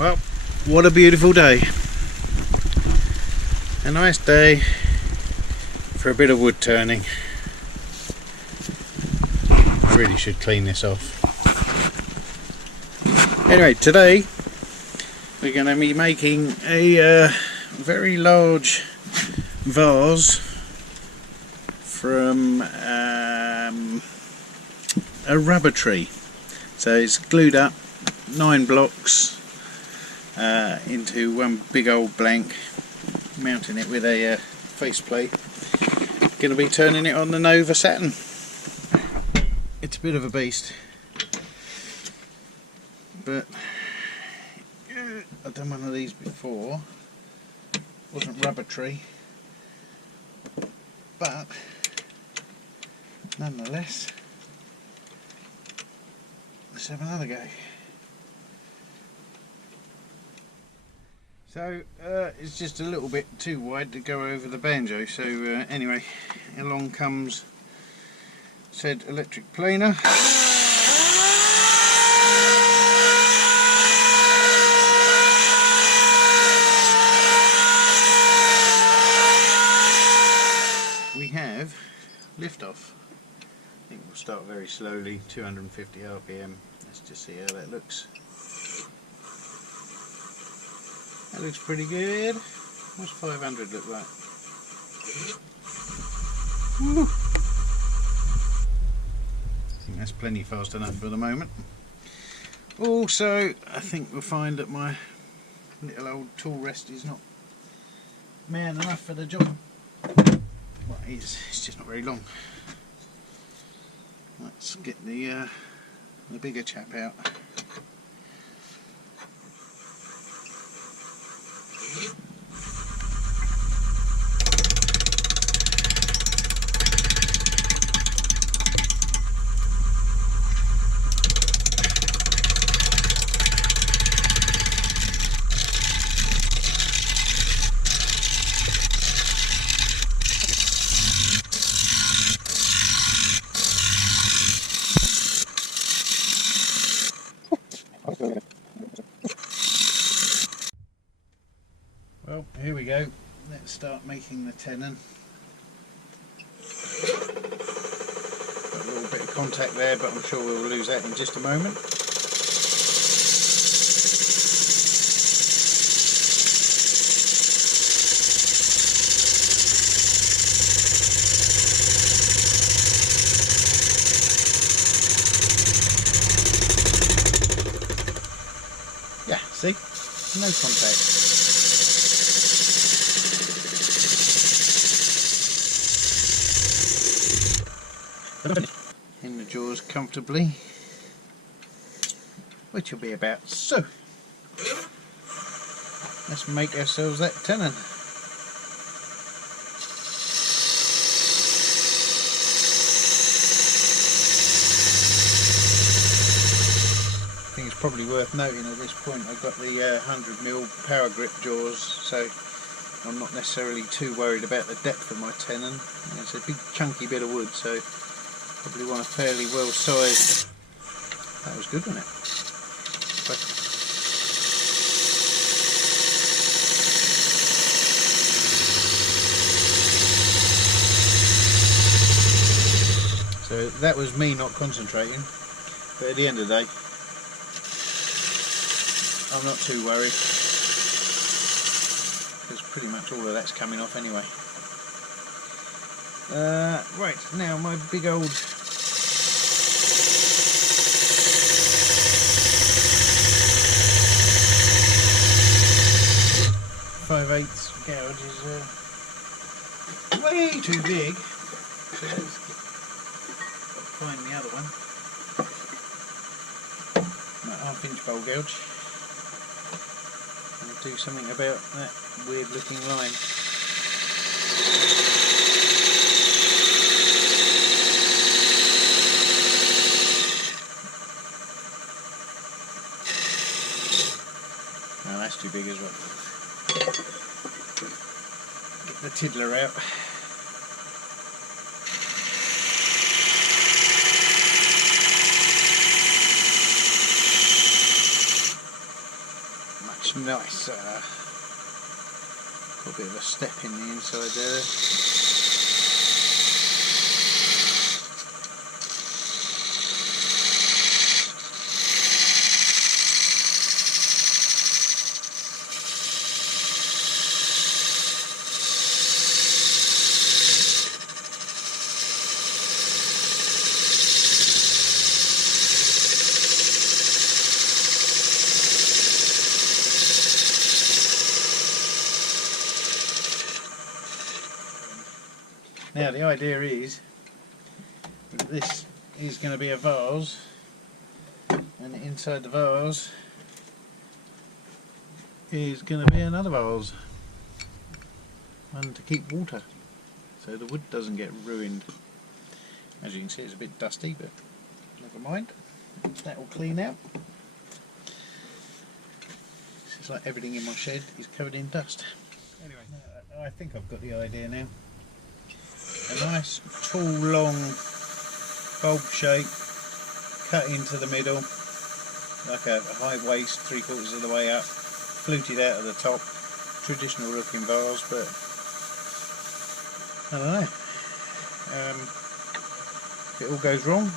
Well, what a beautiful day. A nice day for a bit of wood turning. I really should clean this off. Anyway, today we're going to be making a very large vase from a rubber tree. So it's glued up 9 blocks into one big old blank, mounting it with a faceplate. Going to be turning it on the Nova Saturn. It's a bit of a beast, but I've done one of these before. Wasn't rubber tree, but nonetheless, let's have another go. So it's just a little bit too wide to go over the banjo, so anyway, along comes said electric planer. We have liftoff. I think we'll start very slowly, 250 RPM. Let's just see how that looks. That looks pretty good. What's 500 look like? Woo. I think that's plenty fast enough for the moment. Also, I think we'll find that my little old tool rest is not man enough for the job. Well, it's just not very long. Let's get the bigger chap out. Well, here we go. Let's start making the tenon. Got a little bit of contact there, but I'm sure we'll lose that in just a moment. Yeah, see? No contact. In the jaws comfortably, which will be about so. Let's make ourselves that tenon. I think it's probably worth noting at this point I've got the 100mm power grip jaws, so I'm not necessarily too worried about the depth of my tenon. It's a big chunky bit of wood, so probably want a fairly well sized. That was good, wasn't it? So that was me not concentrating, but at the end of the day, I'm not too worried, because pretty much all of that's coming off anyway. Right, now my big old 5/8 gouge is way too big, so let's find the other one. My 1/2 bowl gouge. And do something about that weird looking line. That's too big as well. Get the tiddler out. much nicer. Got a bit of a step in the inside there. Now the idea is that this is going to be a vase, and inside the vase is going to be another vase, one to keep water so the wood doesn't get ruined. As you can see, it's a bit dusty, but never mind, that will clean out. It's like everything in my shed is covered in dust. Anyway, I think I've got the idea now. A nice tall long bulb shape cut into the middle like a high waist, 3/4 of the way up, fluted out of the top. Traditional looking vase, but I don't know, if it all goes wrong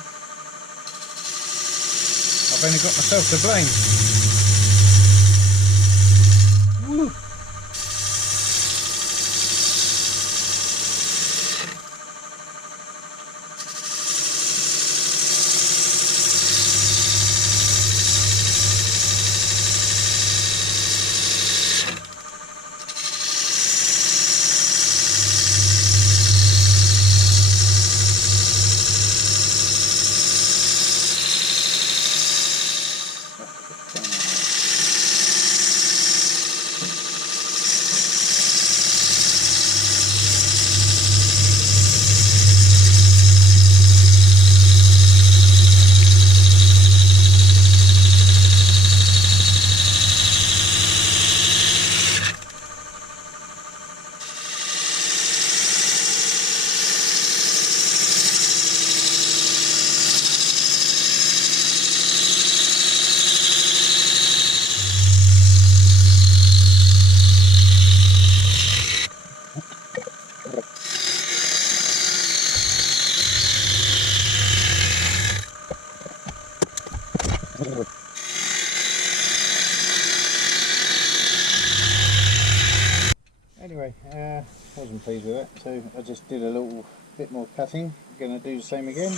I've only got myself to blame. Woo. Anyway, wasn't pleased with that, so I just did a little bit more cutting. Going to do the same again.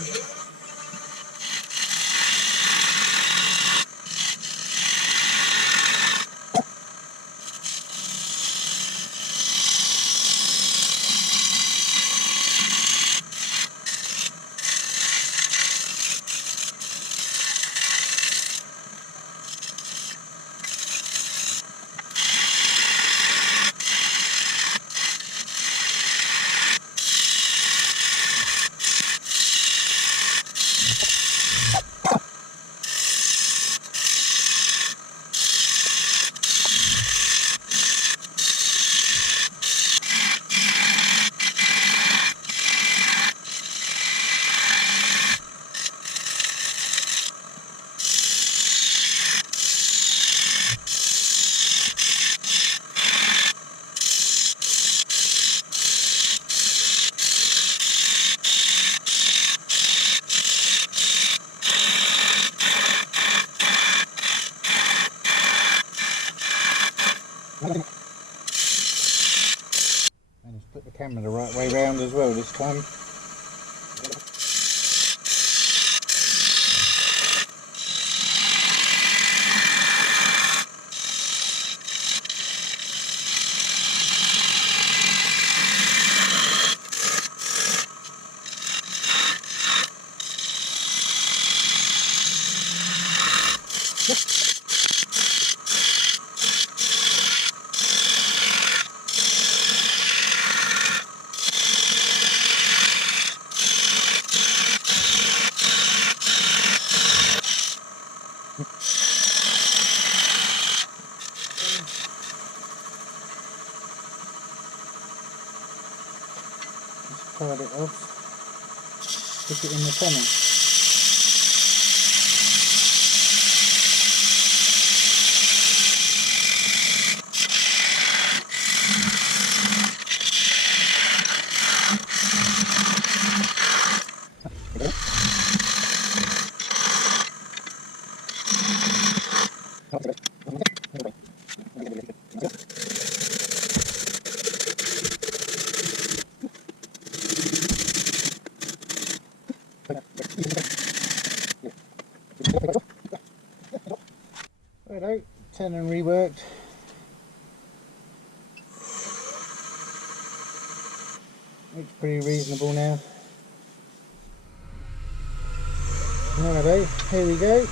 Managed to put the camera the right way round as well this time. Pried it off, stick it in the tunnel. Righto, tenon reworked. Looks pretty reasonable now. Righto, here we go.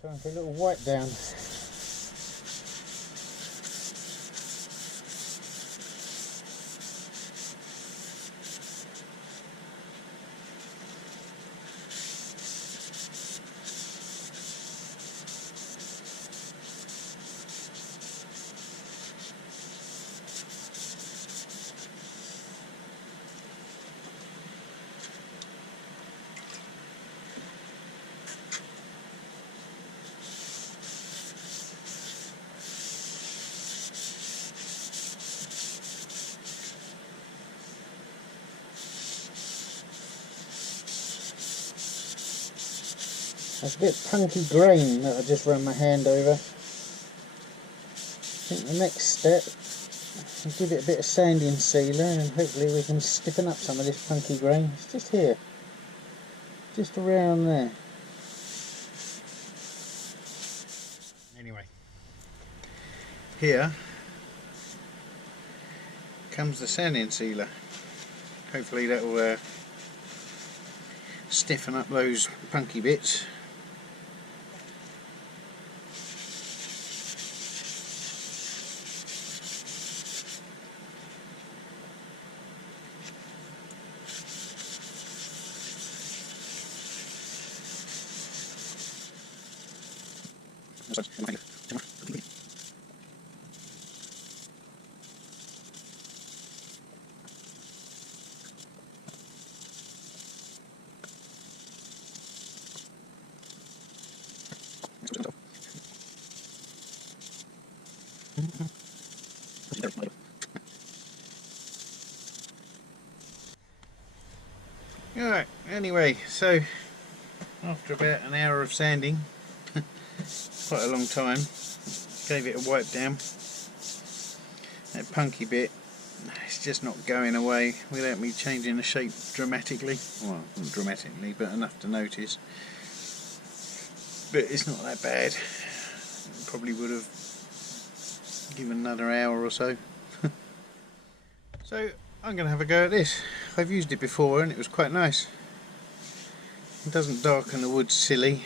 Time for a little wipe down. That's a bit punky grain that I just run my hand over. I think the next step is give it a bit of sanding sealer and hopefully we can stiffen up some of this punky grain. It's just here, just around there. Anyway, here comes the sanding sealer. Hopefully that will stiffen up those punky bits. Alright, anyway, so after about an hour of sanding, quite a long time, gave it a wipe down. That punky bit, it's just not going away without me changing the shape dramatically. Well, not dramatically, but enough to notice. But it's not that bad. Probably would have given another hour or so. So I'm going to have a go at this. I've used it before and it was quite nice. It doesn't darken the wood silly.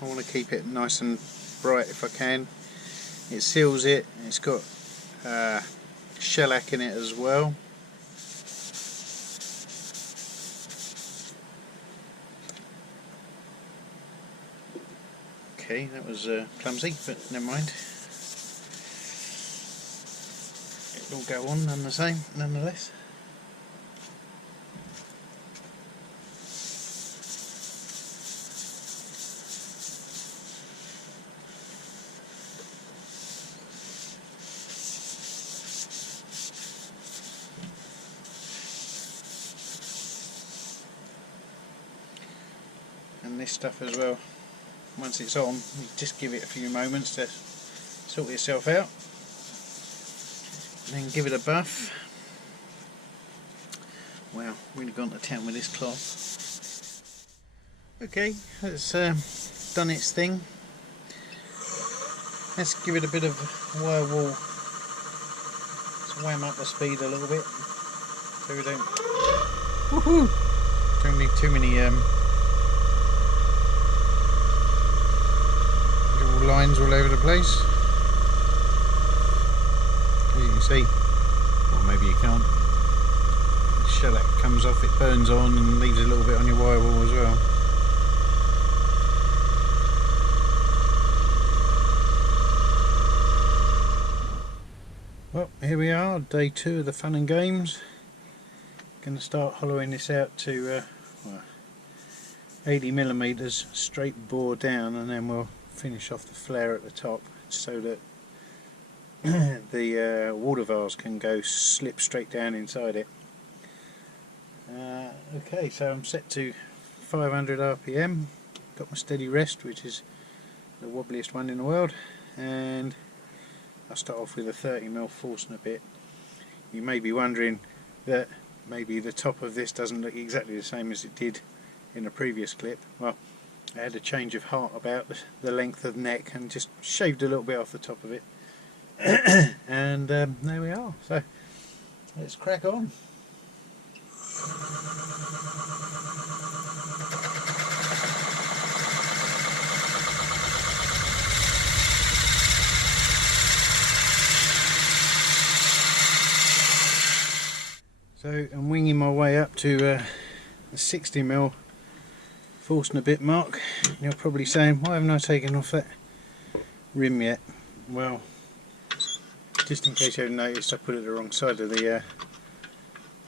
I want to keep it nice and bright if I can. It seals it. It's got shellac in it as well. Okay, that was clumsy, but never mind. It'll all go on nonetheless. And this stuff as well, once it's on, you just give it a few moments to sort itself out, and then give it a buff. Wow, really gone to town with this cloth. Okay, that's done its thing. Let's give it a bit of wire wool. Let's wham up the speed a little bit so we don't too many little lines all over the place. As you can see, or maybe you can't. The shellac comes off, it burns on and leaves a little bit on your wire wool as well. Well, here we are, day 2 of the fun and games. Going to start hollowing this out to 80mm straight bore down, and then we'll finish off the flare at the top so that the water vase can go slip straight down inside it. Okay, so I'm set to 500 RPM, got my steady rest, which is the wobbliest one in the world, and I'll start off with a 30mm Forstner bit. You may be wondering that maybe the top of this doesn't look exactly the same as it did in the previous clip. Well, I had a change of heart about the length of neck and just shaved a little bit off the top of it. And there we are, so let's crack on. So I'm winging my way up to a 60mm Forstner bit mark. You're probably saying, why haven't I taken off that rim yet? Well, just in case you haven't noticed, I put it the wrong side of the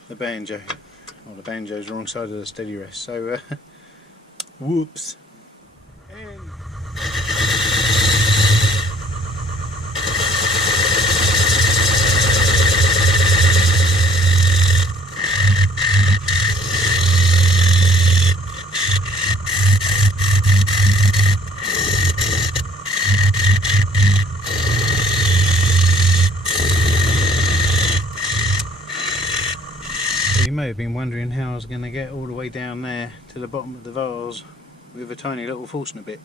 banjo. Well, the banjo's the wrong side of the steady rest, so whoops. And you may have been wondering how I was going to get all the way down there to the bottom of the vase with a tiny little Forstner bit.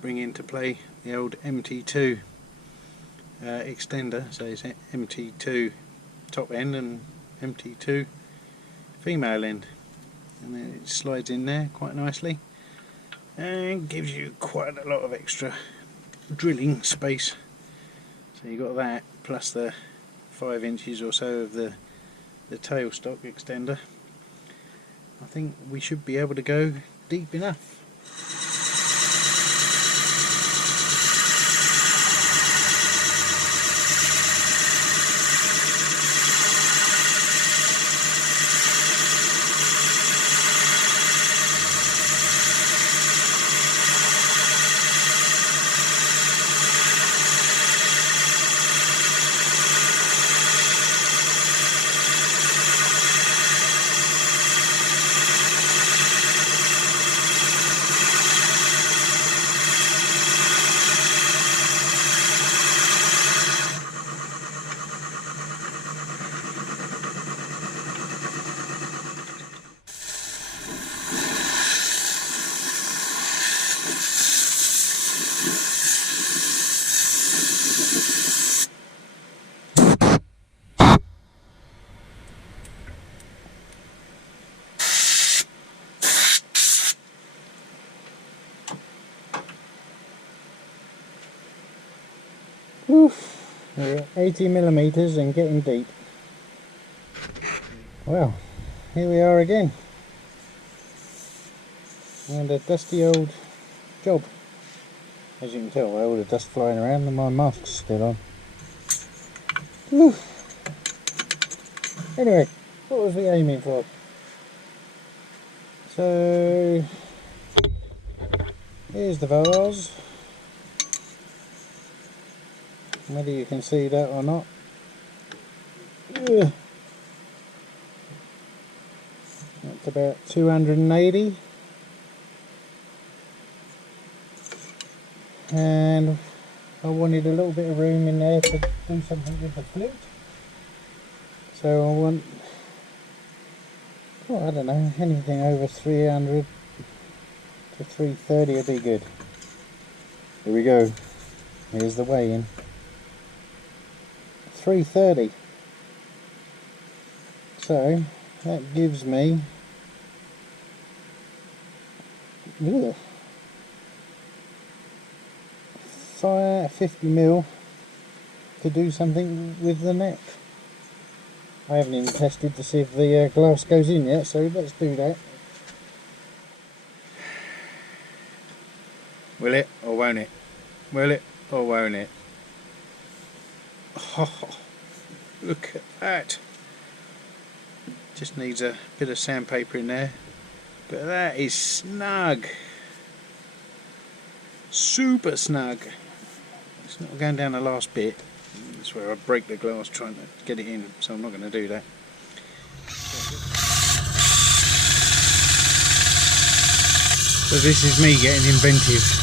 Bring into play the old MT2 extender, so it's MT2 top end and MT2 female end, and then it slides in there quite nicely and gives you quite a lot of extra drilling space. So you got that plus the 5 inches or so of the tailstock extender. I think we should be able to go deep enough. Oof, we're at 80mm and getting deep. Well, here we are again, and a dusty old job. As you can tell by all the dust flying around and my mask's still on. Whew. Anyway, what was we aiming for? So here's the vase. Whether you can see that or not. Ugh. That's about 280. And I wanted a little bit of room in there to do something with the flute. So I want, well, I don't know, anything over 300 to 330 would be good. Here we go. Here's the weigh-in. 330. So that gives me 50mm to do something with the neck. I haven't even tested to see if the glass goes in yet, so let's do that. Will it or won't it? Will it or won't it? Oh, look at that. Just needs a bit of sandpaper in there, but that is snug. Super snug. It's not going down the last bit. That's where I break the glass trying to get it in, so I'm not going to do that. So this is me getting inventive.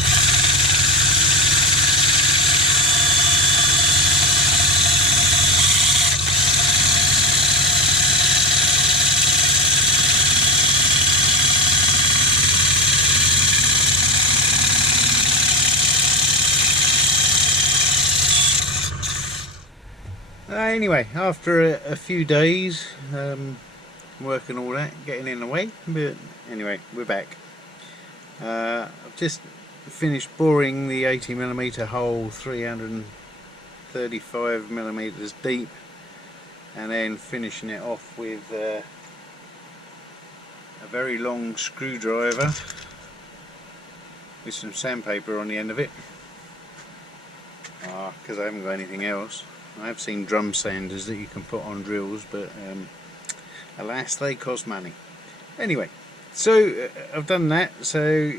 Anyway, after a few days working all that, getting in the way, but anyway, we're back. I've just finished boring the 80mm hole 335mm deep, and then finishing it off with a very long screwdriver with some sandpaper on the end of it, because I haven't got anything else. I have seen drum sanders that you can put on drills, but alas, they cost money. Anyway, so I've done that, so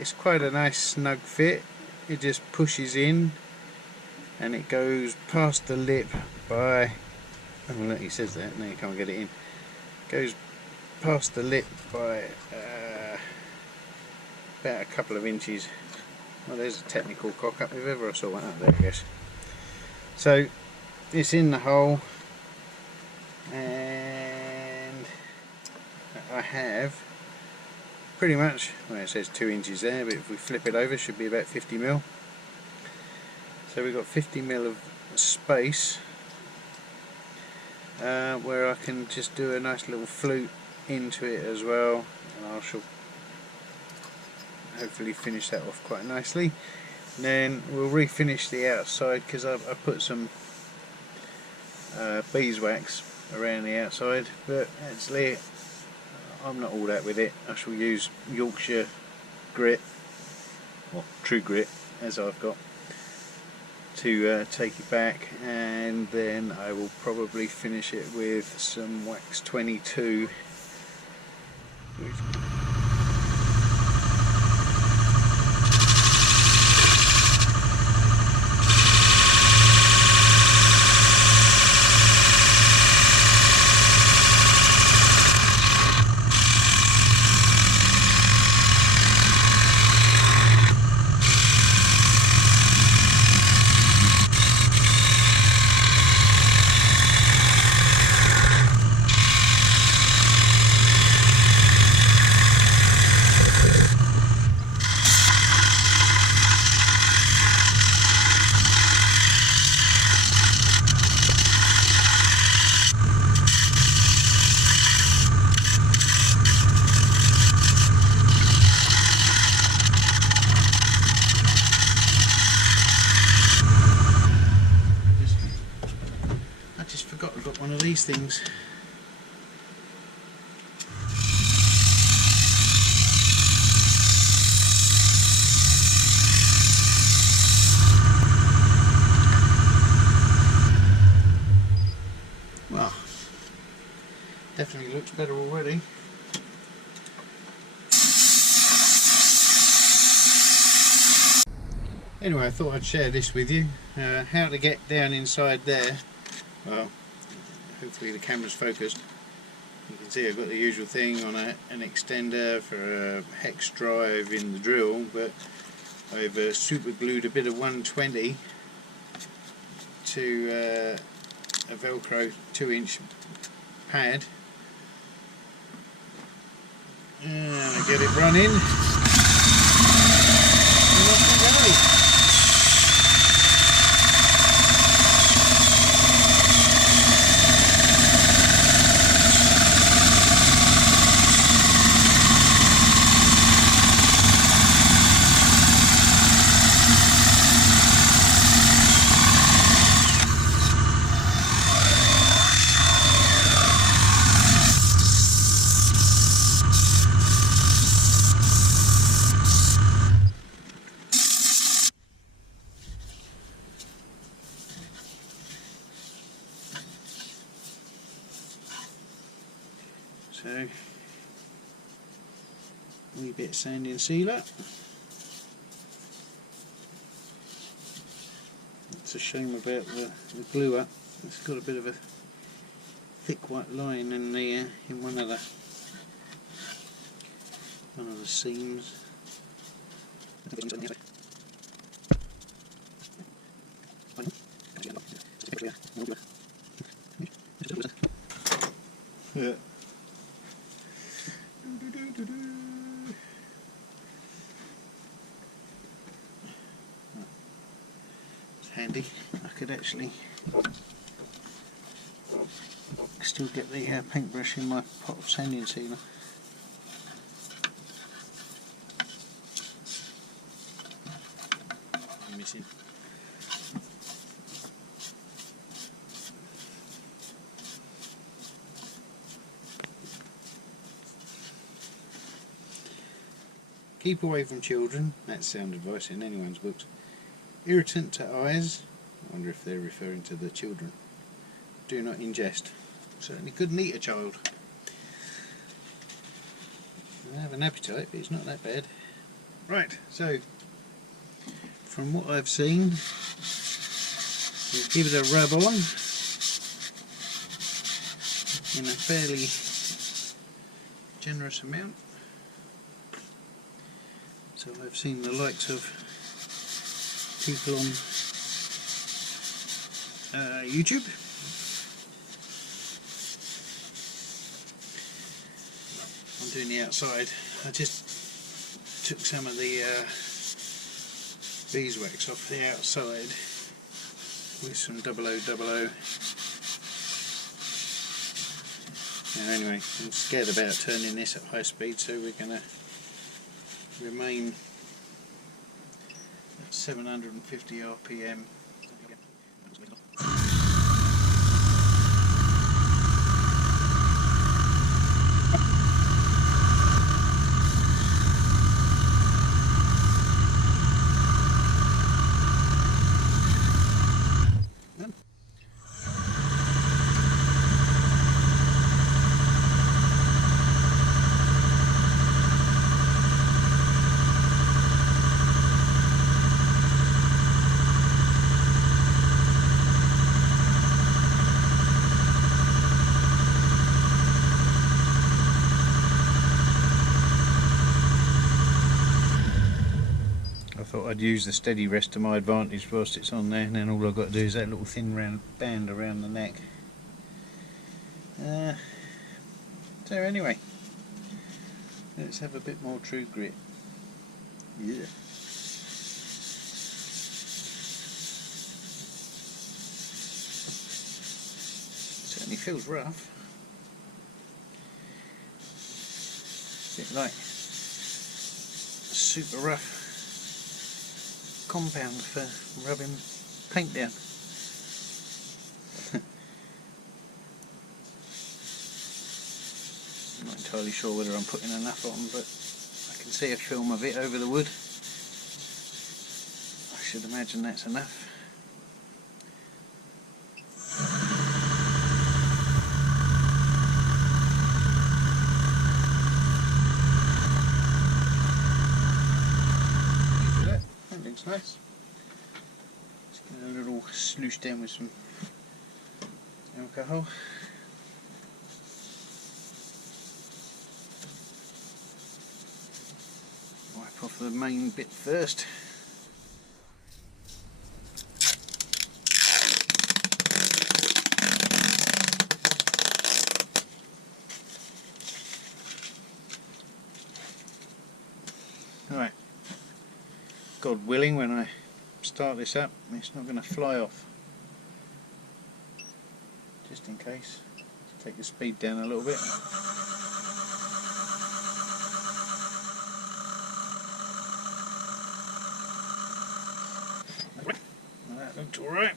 it's quite a nice snug fit. It just pushes in and it goes past the lip by, oh look, he says that, now you can't get it in. Goes past the lip by about a couple of inches. Well, there's a technical cock up if ever I saw one. Oh, there it goes. So it's in the hole, and I have pretty much, well, it says 2 inches there, but if we flip it over it should be about 50mm. So we've got 50mm of space where I can just do a nice little flute into it as well, and I shall hopefully finish that off quite nicely. Then we'll refinish the outside, because I put some beeswax around the outside, but actually I'm not all that with it. I shall use Yorkshire grit, or true grit as I've got, to take it back, and then I will probably finish it with some wax 22. These things. looks better already. Anyway, I thought I'd share this with you, how to get down inside there. Well, hopefully the camera's focused. You can see I've got the usual thing on an extender for a hex drive in the drill, but I've super glued a bit of 120 to a Velcro 2-inch pad, and I get it running, and off we go. So, a wee bit of sanding sealer. It's a shame about the glue up. It's got a bit of a thick white line in the in one of the seams. Yeah. It's handy. I could actually still get the paintbrush in my pot of sanding sealer. I'm missing. Keep away from children, that's sound advice in anyone's books. Irritant to eyes, I wonder if they're referring to the children. Do not ingest. Certainly couldn't eat a child. I have an appetite, but it's not that bad. Right, so from what I've seen, we'll give it a rub on in a fairly generous amount. So I've seen the likes of people on YouTube. I'm doing the outside. I just took some of the beeswax off the outside with some 0000. Now anyway, I'm scared about turning this at high speed, so we're going to remain at 750 RPM. I'd use the steady rest to my advantage whilst it's on there, and then all I've got to do is that little thin round band around the neck. So anyway, let's have a bit more true grit. Yeah. Certainly feels rough. A bit like super rough compound for rubbing paint down. I'm not entirely sure whether I'm putting enough on, but I can see a film of it over the wood. I should imagine that's enough. That's nice. Let's get a little sluice down with some alcohol. Wipe off the main bit first. Right, God willing, when I start this up, it's not going to fly off. Just in case, take the speed down a little bit. That looked alright.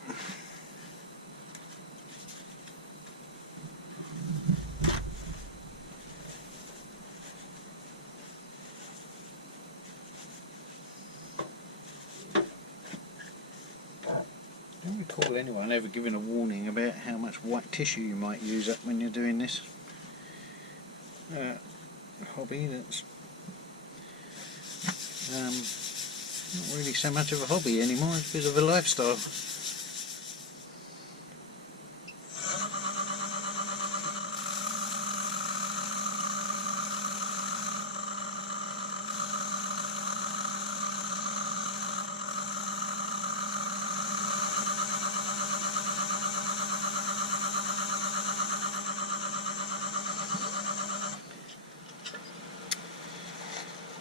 I don't recall anyone ever giving a warning about how much white tissue you might use up when you're doing this. A hobby that's not really so much of a hobby anymore, it's a bit of a lifestyle.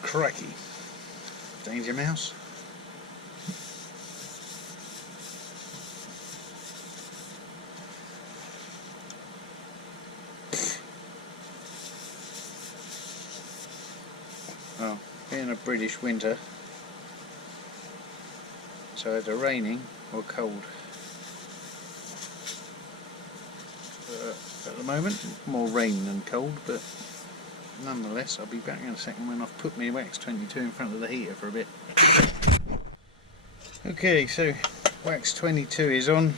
Crikey. Danger mouse. Well, being a British winter, so either raining or cold. At the moment, more rain than cold, but nonetheless, I'll be back in a second when I've put my wax 22 in front of the heater for a bit. Okay, so wax 22 is on.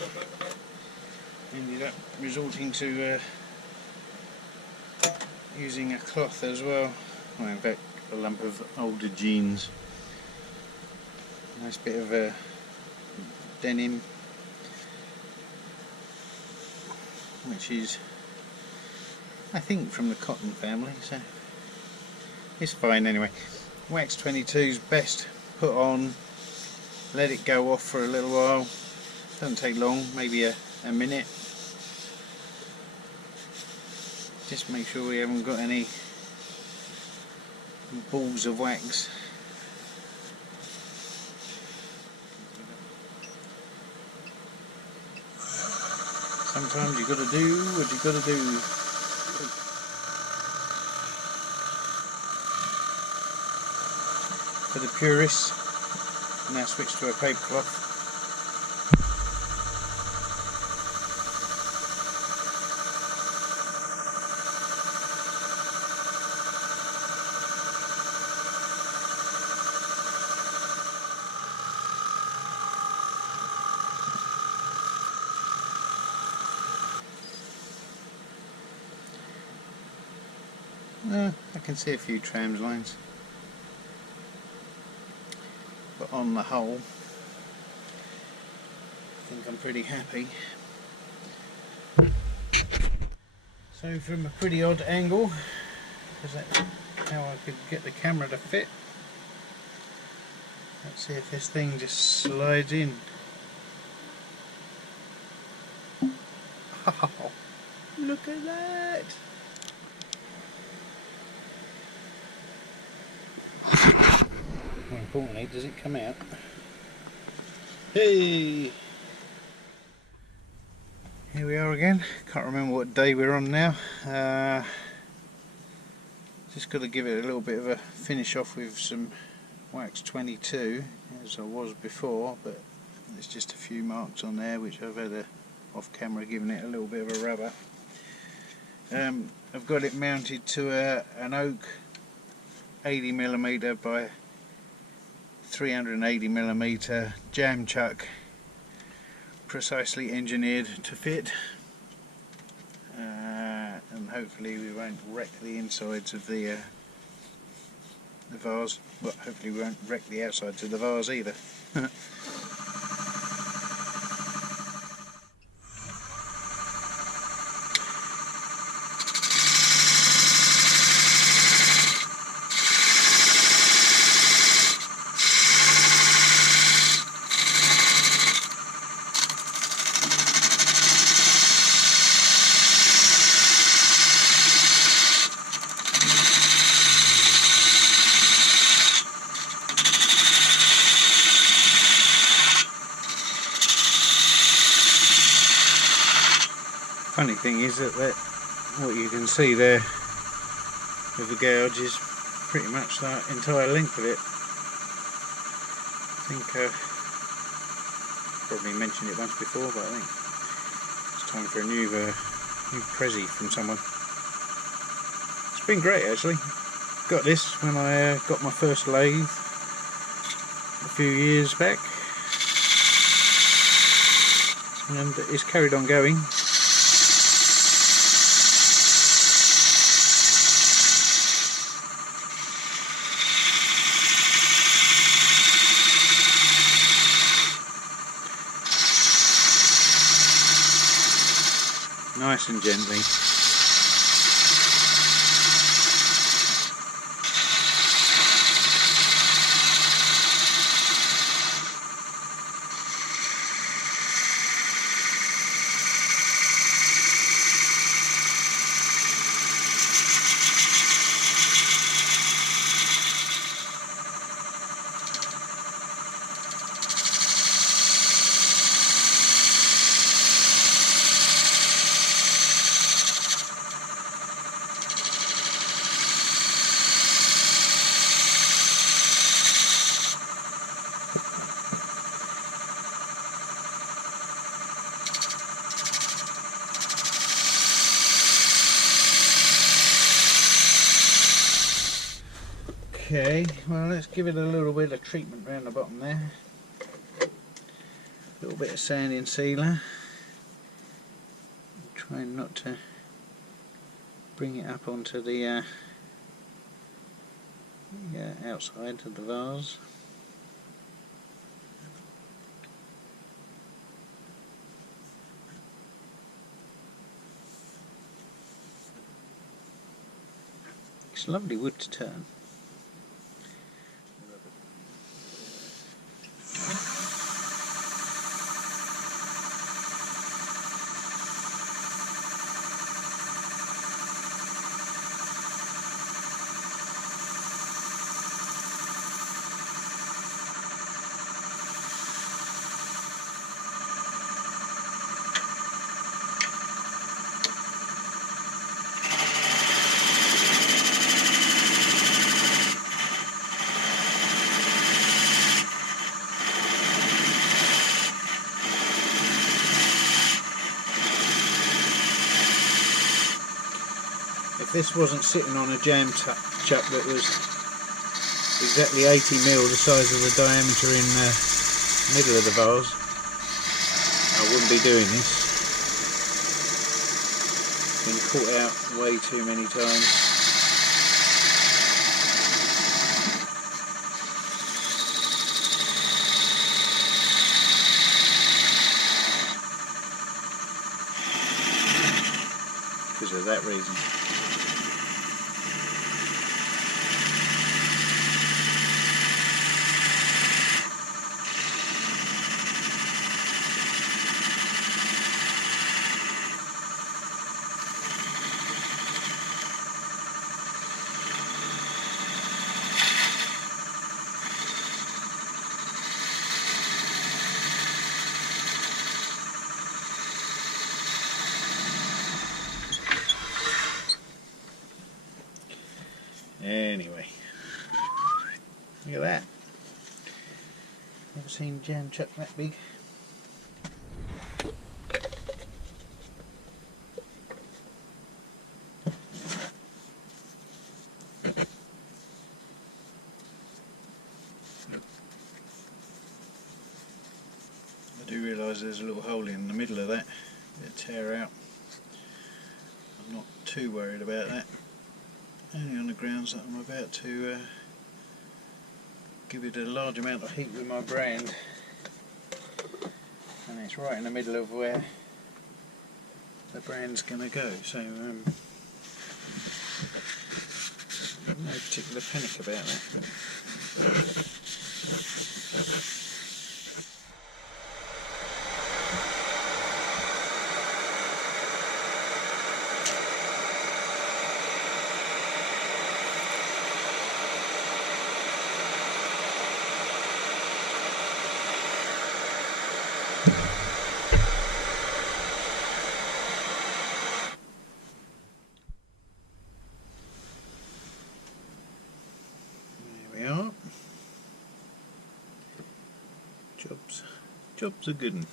Ended up resorting to using a cloth as well. Well, in fact, a lump of older jeans. Nice bit of denim, which is, I think, from the cotton family, so it's fine anyway. Wax 22 is best put on, let it go off for a little while. Doesn't take long, maybe a minute. Just make sure we haven't got any balls of wax. Sometimes you got to do what you got to do. For the purists, now switch to a paper cloth. I can see a few trams lines, but on the whole I think I'm pretty happy. So from a pretty odd angle, because that's how I could get the camera to fit, let's see if this thing just slides in. Oh, look at that! More importantly, does it come out? Hey! Here we are again. Can't remember what day we're on now. Just got to give it a little bit of a finish off with some wax 22, as I was before, but there's just a few marks on there which I've had off camera giving it a little bit of a rubber. I've got it mounted to an oak 80mm by 380mm jam chuck, precisely engineered to fit, and hopefully we won't wreck the insides of the vase. Well, hopefully we won't wreck the outsides of the vase either. Funny thing is that what you can see there with the gouge is pretty much the entire length of it. I think probably mentioned it once before, but I think it's time for a new Prezi from someone. It's been great actually. Got this when I got my first lathe a few years back, and it's carried on going. Nice and gently. Okay, well, let's give it a little bit of treatment around the bottom there. A little bit of sanding sealer. Trying not to bring it up onto the outside of the vase. It's lovely wood to turn. If this wasn't sitting on a jam chuck that was exactly 80mm, the size of the diameter in the middle of the vase, I wouldn't be doing this. Been caught out way too many times. Because of that reason. Anyway, look at that. Never seen jam chuck that big. I do realise there's a little hole in the middle of that. It'll tear out. I'm not too worried about that. Only on the grounds that I'm about to give it a large amount of heat with my brand, and it's right in the middle of where the brand's going to go, so no particular panic about that. Job's a good one.